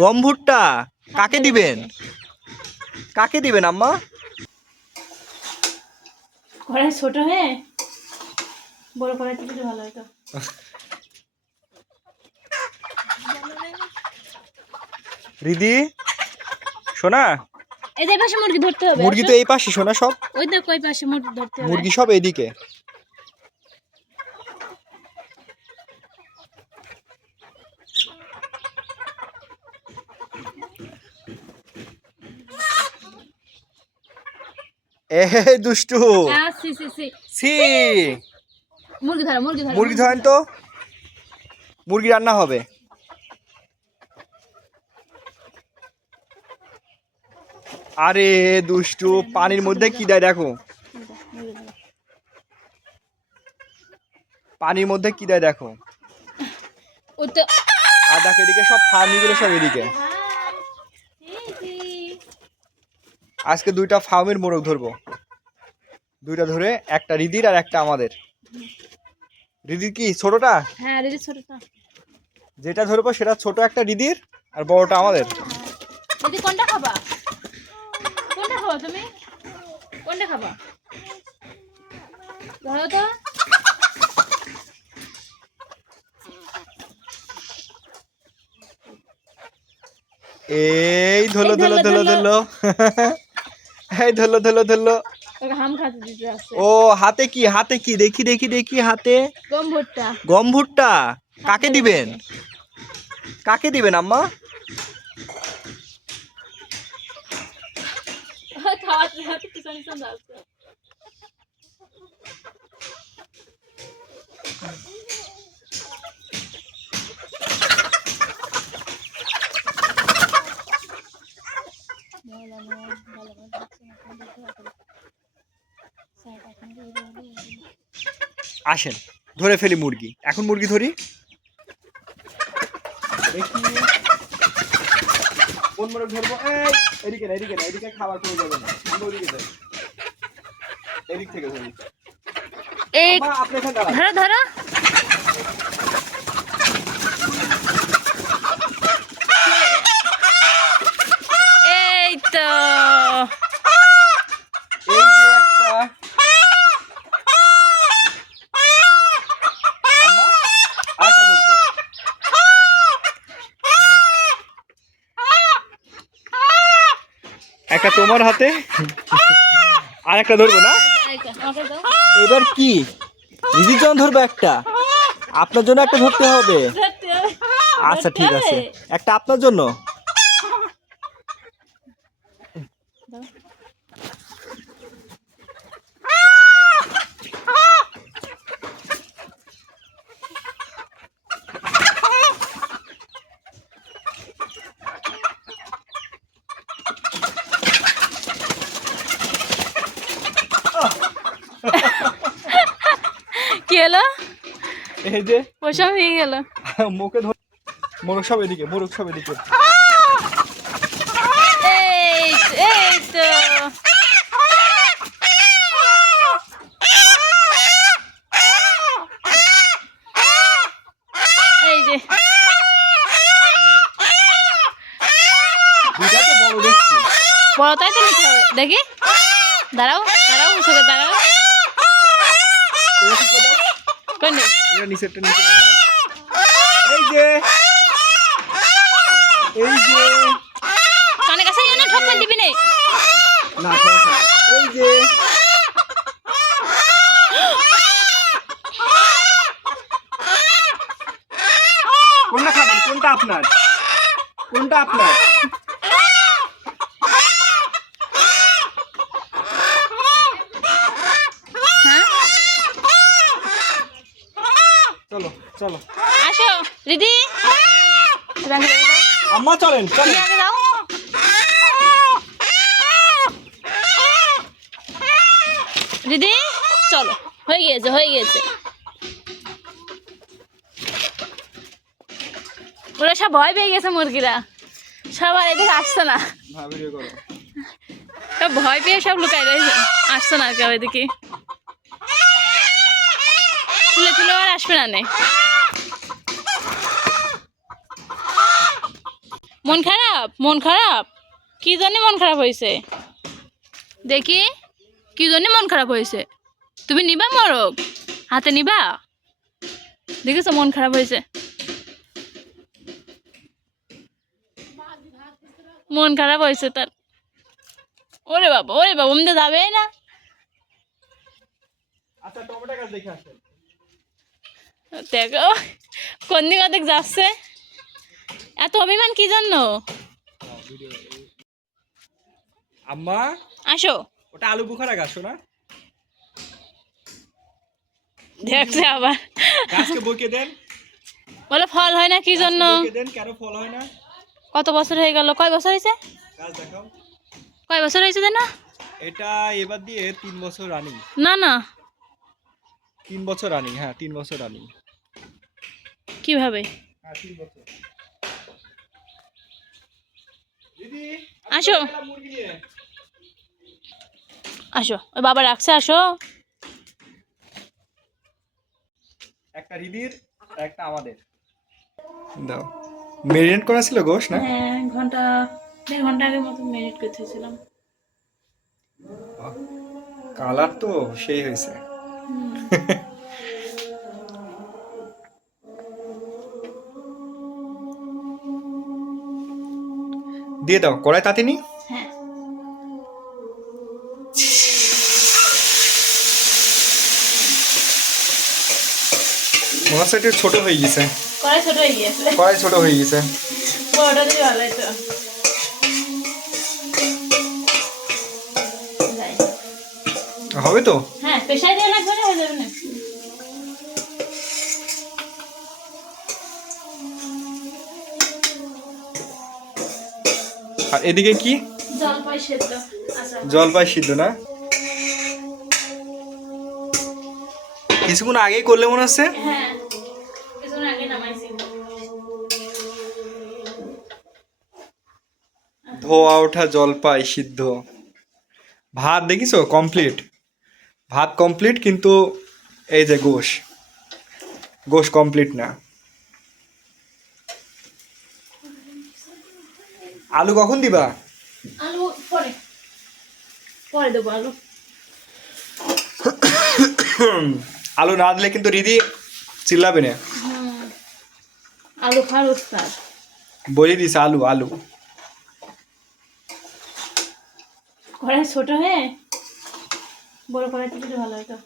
গম ভুট্টা কাকে দিবেন? কাকে দিবেন আম্মা? কড়াই ছোট হ্যাঁ, বড় কড়াই থেকে ভালো হতো। রিদি সোনা, এই যে পাশে মুরগি ধরতে হবে। মুরগি তো এই পাশে সোনা, সব ওই দেখো ওই পাশে মুরগি ধরতে হবে। মুরগি সব এইদিকে। এ দুষ্টু, সি সি সি সি মুরগি ধরো মুরগি ধরো। মুরগি ধরেন তো, মুরগি রান্না হবে। আরে দুষ্টু, পানির মধ্যে কি দেয় দেখো, পানির মধ্যে কি দেয় দেখো। ও তো আর দেখো এদিকে সব ফার্মিগুলো সব এদিকে। আজকে দুইটা ফার্মের মোরগ ধরবো, দুইটা ধরে একটা রিদির আর একটা আমাদের। রিদির কি ছোটটা? হ্যাঁ রিদি ছোটটা। যেটা ধরবো সেটা ছোট একটা রিদির, আর বড়টা আমাদের। রিদি কোনটা খাবা? কোনটা খাবা তুমি? কোনটা খাবা? ধরো তো। এই ধরলো ধরলো ধরলো ধরলো, এই ধরলো ধরলো ধরলো। হাম খাতে দিতে আছে। ও হাতে কি, হাতে কি দেখি দেখি দেখি, হাতে গম ভুট্টা। গম ভুট্টা কাকে দিবেন? কাকে দিবেন আম্মা? খাওয়াতে খাওয়াতে পিছন পিছন যাচ্ছে। আসেন ধরে ফেলি মুরগি, এখন মুরগি ধরি। দেখি কোন মুরগ ধরবো। এই এদিকে না, এদিকে না, এদিকে খাবার পেয়ে যাবে না, আমরা ওদিকে যাই, এদিক থেকে ধরি। এই আম্মা আপনি এখানে দাঁড়ান। ধরো ধরো। এই তো এই যে একটা। আম্মা আরেকটা ধরবো। একটা তোমার হাতে আর একটা ধরবো না। এবার কি রিদির জন্য ধরবো একটা, আপনার জন্য একটা ধরতে হবে। আচ্ছা ঠিক আছে, একটা আপনার জন্য। কি হলো? এই যে ওসব হয়ে গেল। মুখে ধর, মোরগ সব এদিকে, মোরগ সব এদিকে। এই এই তো এই যে দুইটা তো বড় দেখছি। বড়টাই তো নিতে হবে। দেখি দাঁড়াও দাঁড়াও ওষুধে দাঁড়াও। এটা কি করে? কোন এটা নিচেরটা নিচে নামানো। এই যে এই যে কানে কাছে না ঠকন দিবি নে। না সমস্যা নাই। এই যে কোনটা খাবেন, কোনটা আপনার, কোনটা আপনার? হ্যাঁ চলো চলো আসো রিদি। আম্মা চলেন চলেন। আগে যাও। দিদি চলো, হয়ে গিয়েছে হয়ে গিয়েছে। ওরা সব ভয় পেয়ে গেছে মুরগিরা, সবার এদিকে আসছে না। হ্যাঁ ভিডিও করো। সব ভয় পেয়ে সব লুকাই রয়েছে, আসছে না কেউ এদিকে। তুলে তুলে আর আসবে না নে। মন খারাপ, মন খারাপ, কি জন্য মন খারাপ হয়েছে? দেখি কি জন্য মন খারাপ হয়েছে? তুমি নিবা মোরগ, হাতে নিবা? দেখেছো মন খারাপ হয়েছে, মন খারাপ হয়েছে তার। ওরে বাবা, ওরে বাবা, আমি তো যাবে না। আচ্ছা টমেটো গাছ দেখে আসেন। দেখো কোন দিক ওদিক যাচ্ছে, এত অভিমান কি জন্য? আম্মা আসো। ওটা আলু বুখারা গাছ না? দেখছে আবার গাছকে বকে দেন। বলে ফল হয় না কি জন্য? বকে দেন কেন ফল হয় না? কত বছর হয়ে গেল? কয় বছর হয়েছে? গাছ দেখাও। কয় বছর হয়েছে জানো? এটা এবার দিয়ে 3 বছর রানিং। না না, 3 বছর রানিং, হ্যাঁ 3 বছর রানিং। কিভাবে? হ্যাঁ 3 বছর। দিদি আসো মুরগি নিয়ে। আসো, ওই বাবা রাখছে, আসো। একটা রিদির একটা আমাদের দাও। মেরিনেট করা ছিল গোশ না? হ্যাঁ, ঘন্টা 1.5 ঘন্টা আগের মতো মেরিনেট করতেছিলাম। কালার তো সেই হয়েছে। দিয়ে দাও কড়াই তাতে নি। হ্যাঁ, মনে হচ্ছে একটু ছোট হয়ে গেছে। কড়াই ছোট হয়ে গিয়েছে, কড়াই ছোট হয়ে গেছে। বড়টা দিয়ে ভালো হতো। যাই। হবে তো? হ্যাঁ, প্রেশার দিয়ে লাগবে না, হয়ে যাবে না। আর এদিকে কি? জলপাই সেদ্ধ। আচ্ছা, জলপাই সিদ্ধ না? কিছুক্ষণ আগেই করলে মনে হচ্ছে। হ্যাঁ, কিছুক্ষণ আগে নামাইছি। ধোয়া ওঠা জলপাই সিদ্ধ। ভাত দেখিছো কমপ্লিট, ভাত কমপ্লিট, কিন্তু এই যে গোশ, গোশ কমপ্লিট না। আলু কখন দিবা? আলু পরে, পরে দেবো আলু। আলু না দিলে কিন্তু রিদি চিল্লাবে না। আলু খাওয়ার উস্তাদ। বলে দিস আলু আলু। কড়াই ছোট হয়ে বড় কড়াইতে দিলে ভালো হতো।